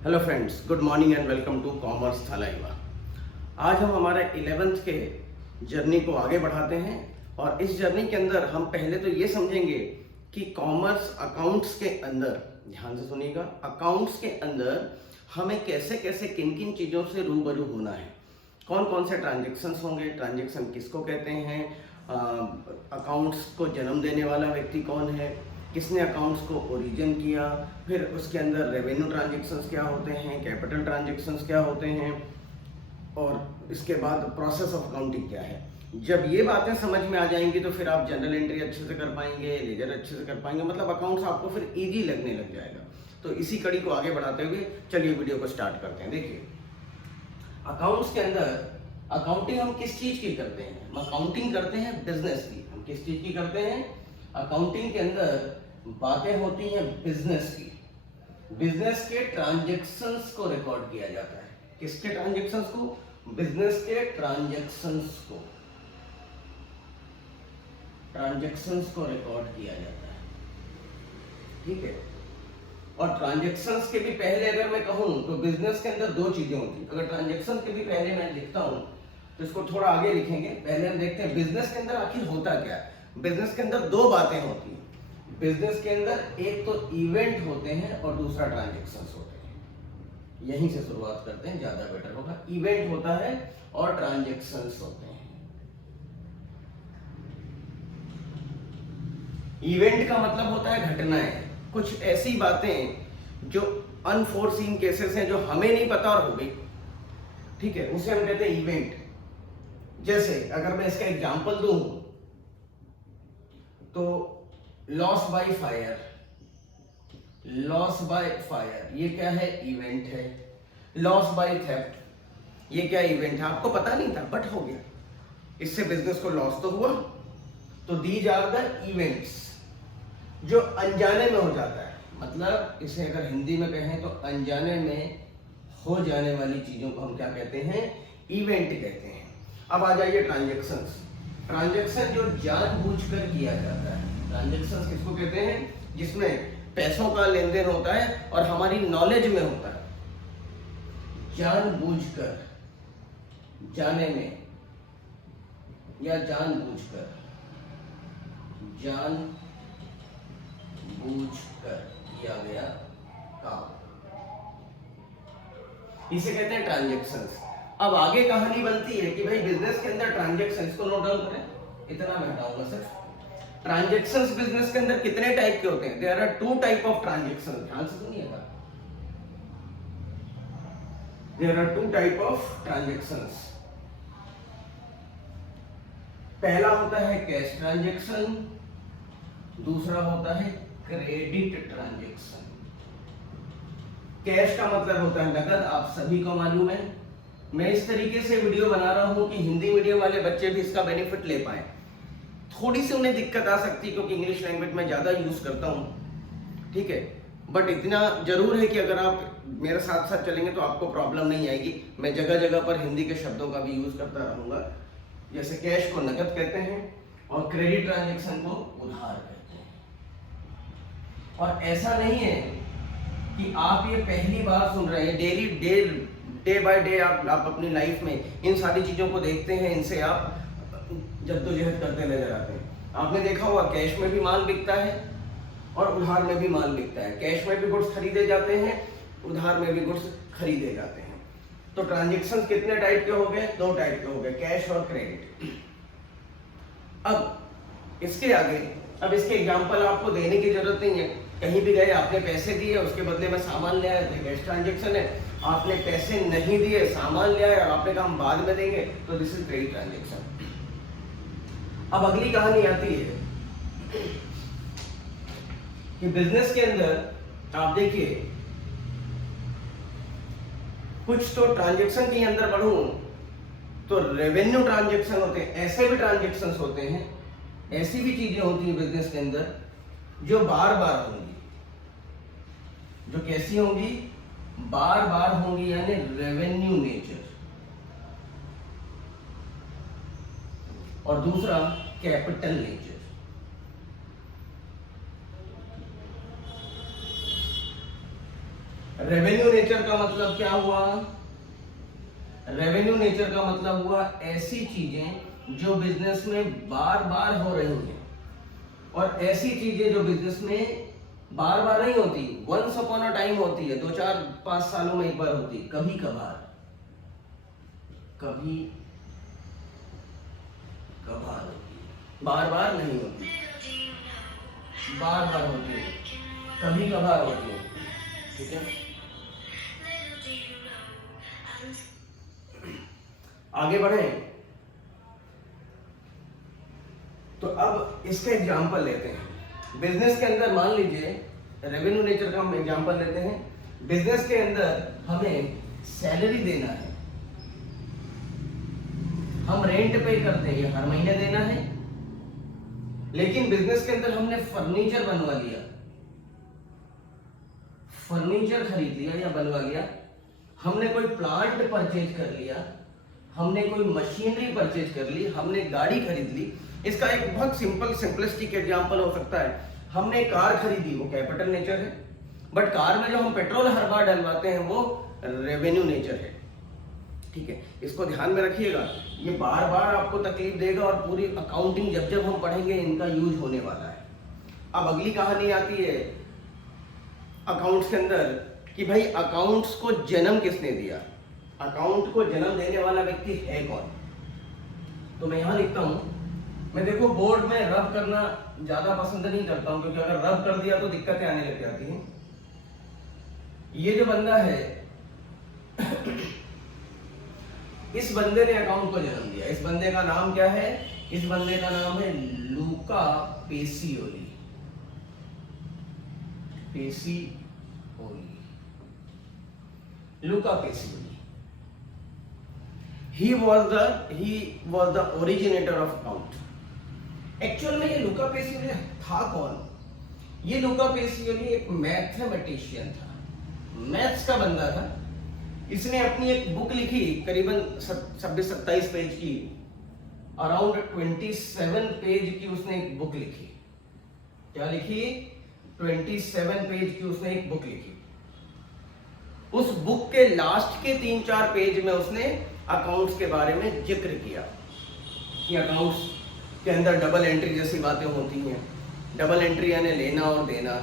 Hello friends, good morning and welcome to commerce Thalaiva. आज हम हमारे 11th के जर्नी को आगे बढ़ाते हैं और इस जर्नी के अंदर हम पहले तो ये समझेंगे कि कॉमर्स अकाउंट्स के अंदर, ध्यान से सुनिएगा, अकाउंट्स के अंदर हमें कैसे कैसे किन किन चीज़ों से रूबरू होना है, कौन कौन से ट्रांजेक्शन्स होंगे, ट्रांजेक्शन किसको कहते हैं, अकाउंट्स को जन्म देने वाला व्यक्ति कौन है, किसने अकाउंट्स को ओरिजिन किया, फिर उसके अंदर रेवेन्यू ट्रांजेक्शन्स क्या होते हैं, कैपिटल ट्रांजेक्शन्स क्या होते हैं, और इसके बाद प्रोसेस ऑफ अकाउंटिंग क्या है। जब ये बातें समझ में आ जाएंगी तो फिर आप जनरल एंट्री अच्छे से कर पाएंगे, लेजर अच्छे से कर पाएंगे, मतलब अकाउंट्स आपको फिर ईजी लगने लग जाएगा। तो इसी कड़ी को आगे बढ़ाते हुए चलिए वीडियो को स्टार्ट करते हैं। देखिए, अकाउंट्स के अंदर अकाउंटिंग हम किस चीज की करते हैं? हम अकाउंटिंग करते हैं बिजनेस की। हम किस चीज की करते हैं? अकाउंटिंग के अंदर बातें होती हैं बिजनेस की। बिजनेस के ट्रांजैक्शंस को रिकॉर्ड किया जाता है। किसके ट्रांजैक्शंस को? बिजनेस के ट्रांजैक्शंस को, ट्रांजैक्शंस को रिकॉर्ड किया जाता है। ठीक है। और ट्रांजैक्शंस के भी पहले अगर मैं कहूं तो बिजनेस के अंदर दो चीजें होती हैं। अगर ट्रांजैक्शन के भी पहले मैं लिखता हूं तो इसको थोड़ा आगे लिखेंगे। पहले हम देखते हैं बिजनेस के अंदर आखिर होता क्या है। बिजनेस के अंदर दो बातें होती हैं। बिजनेस के अंदर एक तो इवेंट होते हैं और दूसरा ट्रांजैक्शंस होते हैं। यहीं से शुरुआत करते हैं, ज्यादा बेटर होगा। इवेंट होता है और ट्रांजैक्शंस होते हैं। इवेंट का मतलब होता है घटनाएं, कुछ ऐसी बातें जो अनफोर्सीन केसेस हैं, जो हमें नहीं पता और हो गई। ठीक है, उसे हम कहते हैं इवेंट। जैसे अगर मैं इसका एग्जांपल दूं तो loss by fire, loss by fire ये क्या है? इवेंट है। लॉस बाय थेफ्ट ये क्या इवेंट है? आपको पता नहीं था बट हो गया, इससे बिजनेस को लॉस तो हुआ। तो दीज आर द इवेंट्स जो अनजाने में हो जाता है। मतलब इसे अगर हिंदी में कहें तो अनजाने में हो जाने वाली चीजों को हम क्या कहते हैं? इवेंट कहते हैं। अब आ जाइए ट्रांजैक्शंस। ट्रांजैक्शन जो जानबूझकर किया जाता है। ट्रांजैक्शंस किसको कहते हैं? जिसमें पैसों का लेन देन होता है और हमारी नॉलेज में होता है। जानबूझकर, जाने में या जानबूझकर, जानबूझकर किया गया काम, इसे कहते हैं ट्रांजैक्शंस। अब आगे कहानी बनती है कि भाई बिजनेस के अंदर ट्रांजैक्शंस को नोट डाउन करें। इतना मैं हटाऊंगा सिर्फ। ट्रांजैक्शंस बिजनेस के अंदर कितने टाइप के होते हैं? There are two type of transaction. ध्यान से सुनिएगा, there are two type of transactions. पहला होता है कैश ट्रांजैक्शन, दूसरा होता है क्रेडिट ट्रांजैक्शन। कैश का मतलब होता है नकद, आप सभी को मालूम है। मैं इस तरीके से वीडियो बना रहा हूं कि हिंदी मीडियम वाले बच्चे भी इसका बेनिफिट ले पाए। थोड़ी सी उन्हें दिक्कत आ सकती है क्योंकि इंग्लिश लैंग्वेज में ज्यादा यूज करता हूं। ठीक है, बट इतना जरूर है कि अगर आप मेरे साथ साथ चलेंगे तो आपको प्रॉब्लम नहीं आएगी। मैं जगह जगह पर हिंदी के शब्दों का भी यूज करता रहूंगा। जैसे कैश को नकद कहते हैं और क्रेडिट ट्रांजैक्शन को उधार कहते हैं। और ऐसा नहीं है कि आप ये पहली बार सुन रहे हैं। डे बाय डे आप अपनी लाइफ में इन सारी चीजों को देखते हैं, इनसे आप जद्दोजहद करते नजर आते हैं। आपने देखा होगा कैश में भी माल बिकता है और उधार में भी माल बिकता है। कैश में भी गुड्स खरीदे जाते हैं, उधार में भी गुड्स खरीदे जाते हैं। तो ट्रांजैक्शंस कितने टाइप के हो गए? दो टाइप के हो गए, कैश और क्रेडिट। अब इसके आगे, अब इसके एग्जांपल आपको देने की जरूरत नहीं है। कहीं भी गए, आपने पैसे दिए, उसके बदले में सामान ले आए, तो कैश ट्रांजैक्शन है। आपने पैसे नहीं दिए, सामान ले आए और आपने कहा हम बाद में देंगे, तो दिस इज क्रेडिट ट्रांजैक्शन। अब अगली कहानी आती है कि बिजनेस के अंदर आप देखिए, कुछ तो ट्रांजैक्शन के अंदर बढ़ूं तो रेवेन्यू ट्रांजैक्शन होते हैं। ऐसे भी ट्रांजैक्शंस होते हैं, ऐसी भी चीजें होती हैं बिजनेस के अंदर जो बार बार होंगी। जो कैसी होंगी? बार बार होंगी, यानी रेवेन्यू नेचर। और दूसरा कैपिटल नेचर। रेवेन्यू नेचर का मतलब क्या हुआ? रेवेन्यू नेचर का मतलब हुआ ऐसी चीजें जो बिजनेस में बार बार हो रही हैं, और ऐसी चीजें जो बिजनेस में बार बार नहीं होती, वंस अपॉन अ टाइम होती है, 2-4-5 सालों में एक बार होती, कभी कभार, कभी कभार होती है, बार बार नहीं होती, बार बार होती है, कभी कभार होती है। ठीक है, आगे बढ़े तो अब इसका एग्जांपल लेते हैं। बिजनेस के अंदर मान लीजिए, रेवेन्यू नेचर का हम एग्जांपल लेते हैं। बिजनेस के अंदर हमें सैलरी देना है, हम रेंट पे करते हैं, ये हर महीने देना है। लेकिन बिजनेस के अंदर हमने फर्नीचर बनवा लिया, फर्नीचर खरीद लिया या बनवा लिया, हमने कोई प्लांट परचेज कर लिया, हमने कोई मशीनरी परचेज कर ली, हमने गाड़ी खरीद ली। इसका एक बहुत सिंपलिस्टिक एग्जांपल हो सकता है, हमने कार खरीदी, वो कैपिटल नेचर है, बट कार में जो हम पेट्रोल हर बार डलवाते हैं वो रेवेन्यू नेचर है। ठीक है, इसको ध्यान में रखिएगा, ये बार बार आपको तकलीफ देगा और पूरी अकाउंटिंग जब जब हम पढ़ेंगे इनका यूज होने वाला है। अब अगली कहानी आती है अकाउंट्स के अंदर कि भाई अकाउंट्स को जन्म किसने दिया, अकाउंट को जन्म देने वाला व्यक्ति है कौन। तो मैं यहां लिखता हूं, मैं देखो बोर्ड में रब करना ज्यादा पसंद नहीं करता हूं, क्योंकि अगर रब कर दिया तो दिक्कतें आने लग जाती हैं। ये जो बंदा है इस बंदे ने अकाउंट को जन्म दिया। इस बंदे का नाम क्या है? इस बंदे का नाम है लूका Pacioli. Pacioli, Luka Pacioli. He was the originator of account. Actual में ये लूका पेसियोली था कौन? ये लूका पेसियोली एक मैथमेटिशियन था, मैथ्स का बंदा था। इसने अपनी एक बुक लिखी, करीबन 26-27 पेज की, अराउंड 27 पेज की उसने एक बुक लिखी। क्या लिखी? 27 पेज की उसने एक बुक लिखी। उस बुक के लास्ट के 3-4 पेज में उसने अकाउंट्स के बारे में जिक्र किया कि अकाउंट्स के अंदर डबल एंट्री जैसी बातें होती हैं। डबल एंट्री यानी लेना और देना।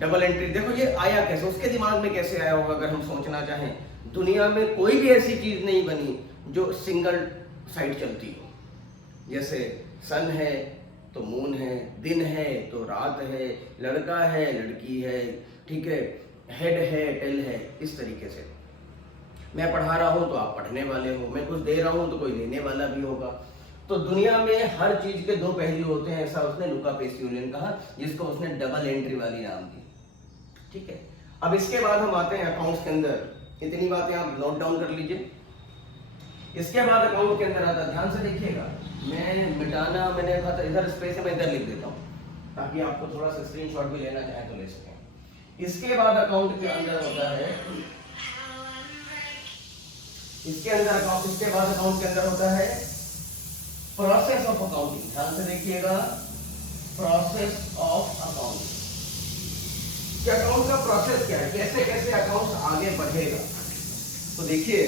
डबल एंट्री देखो ये आया कैसे, उसके दिमाग में कैसे आया होगा? अगर हम सोचना चाहें, दुनिया में कोई भी ऐसी चीज नहीं बनी जो सिंगल साइड चलती हो। जैसे सन है तो मून है, दिन है तो रात है, लड़का है लड़की है, ठीक है, हेड है टेल है। इस तरीके से मैं पढ़ा रहा हूं तो आप पढ़ने वाले हो, मैं कुछ दे रहा हूं तो कोई लेने वाला भी होगा। तो दुनिया में हर चीज के दो पहलू होते हैं, ऐसा उसने लूका पेसियोली ने कहा, जिसको उसने डबल एंट्री वाली नाम दी। ठीक है, अब इसके बाद हम आते हैं अकाउंट्स के अंदर। इतनी बातें आप नोट डाउन कर लीजिए। इसके बाद अकाउंट के अंदर आता, ध्यान से देखिएगा, मैं मिटाना, मैंने कहा था इधर स्पेस है, मैं इधर लिख देता हूँ ताकि आपको थोड़ा सा स्क्रीनशॉट भी लेना चाहे तो ले सकें। इसके बाद अकाउंट के अंदर होता है, इसके अंदर अकाउंट, इसके बाद अकाउंट के अंदर होता है प्रोसेस ऑफ अकाउंटिंग। ध्यान से देखिएगा, प्रोसेस ऑफ अकाउंटिंग। कि अकाउंट का प्रोसेस क्या है, कैसे कैसे अकाउंट आगे बढ़ेगा। तो देखिए,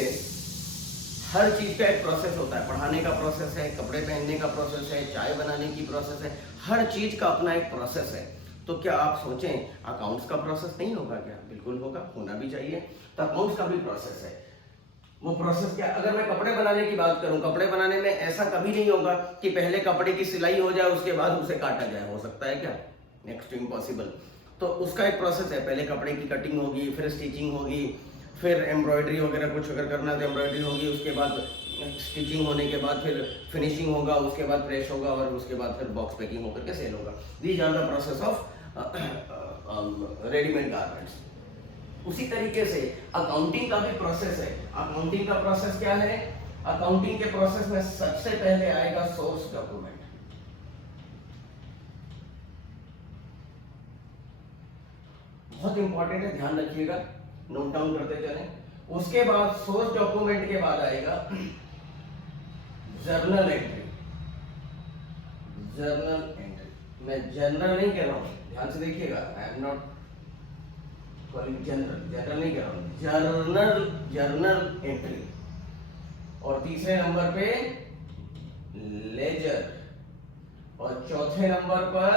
हर चीज का एक प्रोसेस होता है। पढ़ाने का प्रोसेस है, कपड़े पहनने का प्रोसेस है, चाय बनाने की प्रोसेस है, हर चीज का अपना एक प्रोसेस है। तो क्या आप सोचें अकाउंट्स का प्रोसेस नहीं होगा क्या? बिल्कुल होगा, होना भी चाहिए। तो अकाउंट्स का भी प्रोसेस है। वो प्रोसेस क्या? अगर मैं कपड़े बनाने की बात करूं, कपड़े बनाने में ऐसा कभी नहीं होगा कि पहले कपड़े की सिलाई हो जाए उसके बाद उसे काटा जाए। हो सकता है क्या? Next to impossible. तो उसका एक प्रोसेस है, पहले कपड़े की कटिंग होगी, फिर स्टिचिंग होगी, फिर एम्ब्रॉयडरी वगैरह कुछ अगर करना तो एम्ब्रॉयडरी होगी, उसके बाद स्टिचिंग होने के बाद फिर फिनिशिंग होगा, उसके बाद प्रेस होगा और उसके बाद फिर बॉक्स पैकिंग होकर के सेल होगा। These are the process of readymade garments. उसी तरीके से अकाउंटिंग का भी प्रोसेस है। अकाउंटिंग का प्रोसेस क्या है? अकाउंटिंग के प्रोसेस में सबसे पहले आएगा सोर्स डॉक्यूमेंट। बहुत इंपॉर्टेंट है, ध्यान रखिएगा, नोट डाउन करते चलें। उसके बाद सोर्स डॉक्यूमेंट के बाद आएगा जर्नल एंट्री। जर्नल एंट्री, मैं जर्नल नहीं कह रहा हूं, ध्यान से देखिएगा, आई एम नॉट जनरल नहीं कह रहा हूँ, जर्नल एंट्री। और तीसरे नंबर पे लेजर, और चौथे नंबर पर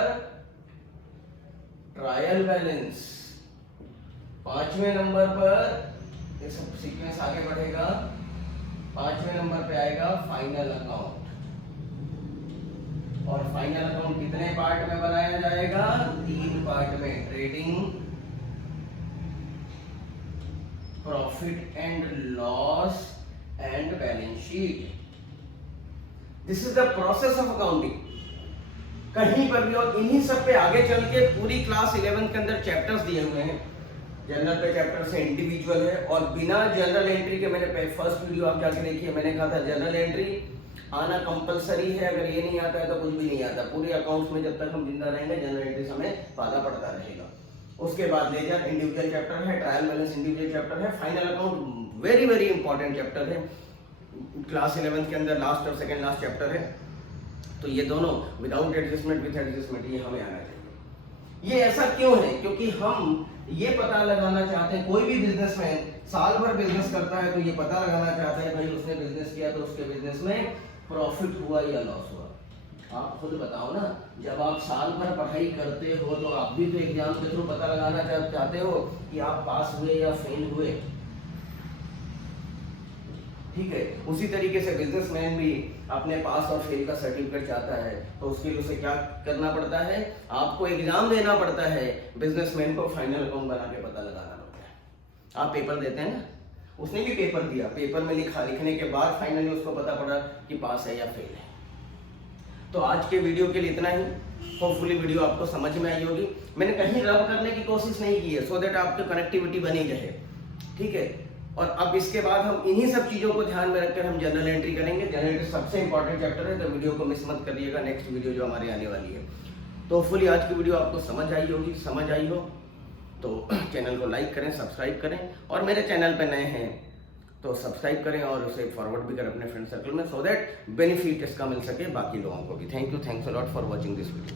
ट्रायल बैलेंस, पांचवें नंबर पर, ये सब सीक्वेंस आगे बढ़ेगा, पांचवें नंबर पे आएगा फाइनल अकाउंट। और फाइनल अकाउंट कितने पार्ट में बनाया जाएगा? 3 पार्ट में, trading, profit and loss and balance sheet. This is the process of accounting. कहीं पर भी, और इन्हीं सब पे आगे चल के पूरी क्लास 11 के अंदर चैप्टर्स दिए हुए हैं। जनरल पे चैप्टर्स है, इंडिविजुअल है, और बिना जनरल एंट्री के, मैंने फर्स्ट वीडियो आप जाके देखिए, मैंने कहा था जनरल एंट्री आना कंपलसरी है। अगर ये नहीं आता है तो कुछ भी नहीं आता। पूरे अकाउंट्स में जब तक हम जिंदा रहेंगे जनरल एंट्री हमें पाना पड़ता रहेगा। उसके बाद लेजर इंडिविजुअल चैप्टर है, ट्रायल बैलेंस इंडिविजुअल चैप्टर है, final account very very important chapter है, क्लास 11 के अंदर लास्ट और सेकंड लास्ट चैप्टर है। तो ये दोनों विदाउट एडजस्टमेंट, विद एडजस्टमेंट, ये हमें आना चाहिए। ये ऐसा क्यों है? क्योंकि हम ये पता लगाना चाहते हैं, कोई भी बिजनेसमैन साल भर बिजनेस करता है तो ये पता लगाना चाहता है भाई उसने बिजनेस किया तो उसके बिजनेस में प्रॉफिट हुआ या लॉस हुआ। आप खुद बताओ ना, जब आप साल भर पढ़ाई करते हो तो आप भी तो एग्जाम के थ्रू पता लगाना चाहते हो कि आप पास हुए या फेल हुए। ठीक है, उसी तरीके से बिजनेसमैन भी अपने पास और फेल का सर्टिफिकेट चाहता है, तो उसके लिए उसे क्या करना पड़ता है? आपको एग्जाम देना पड़ता है, बिजनेसमैन को फाइनल अकाउंट बना के पता लगाना पड़ता है। आप पेपर देते हैं ना, उसने भी पेपर दिया, पेपर में लिखने के बाद फाइनली उसको पता पड़ा कि पास है या फेल है। तो आज के वीडियो के लिए इतना ही। होपफुली वीडियो आपको समझ में आई होगी। मैंने कहीं रब करने की कोशिश नहीं की है, सो दैट आपकी कनेक्टिविटी बनी रहे। ठीक है, और अब इसके बाद हम इन्हीं सब चीजों को ध्यान में रखकर हम जनरल एंट्री करेंगे। जनरल एंट्री सबसे इंपॉर्टेंट चैप्टर है, तो वीडियो को मिस मत करिएगा, नेक्स्ट वीडियो जो हमारे आने वाली है। तो होपफुली आज की वीडियो आपको समझ आई होगी। समझ आई हो तो चैनल को लाइक करें, सब्सक्राइब करें, और मेरे चैनल पे नए हैं तो सब्सक्राइब करें और उसे फॉरवर्ड भी करें अपने फ्रेंड सर्कल में, सो दैट बेनिफिट इसका मिल सके बाकी लोगों को भी। Thank you, thanks a lot for watching this video.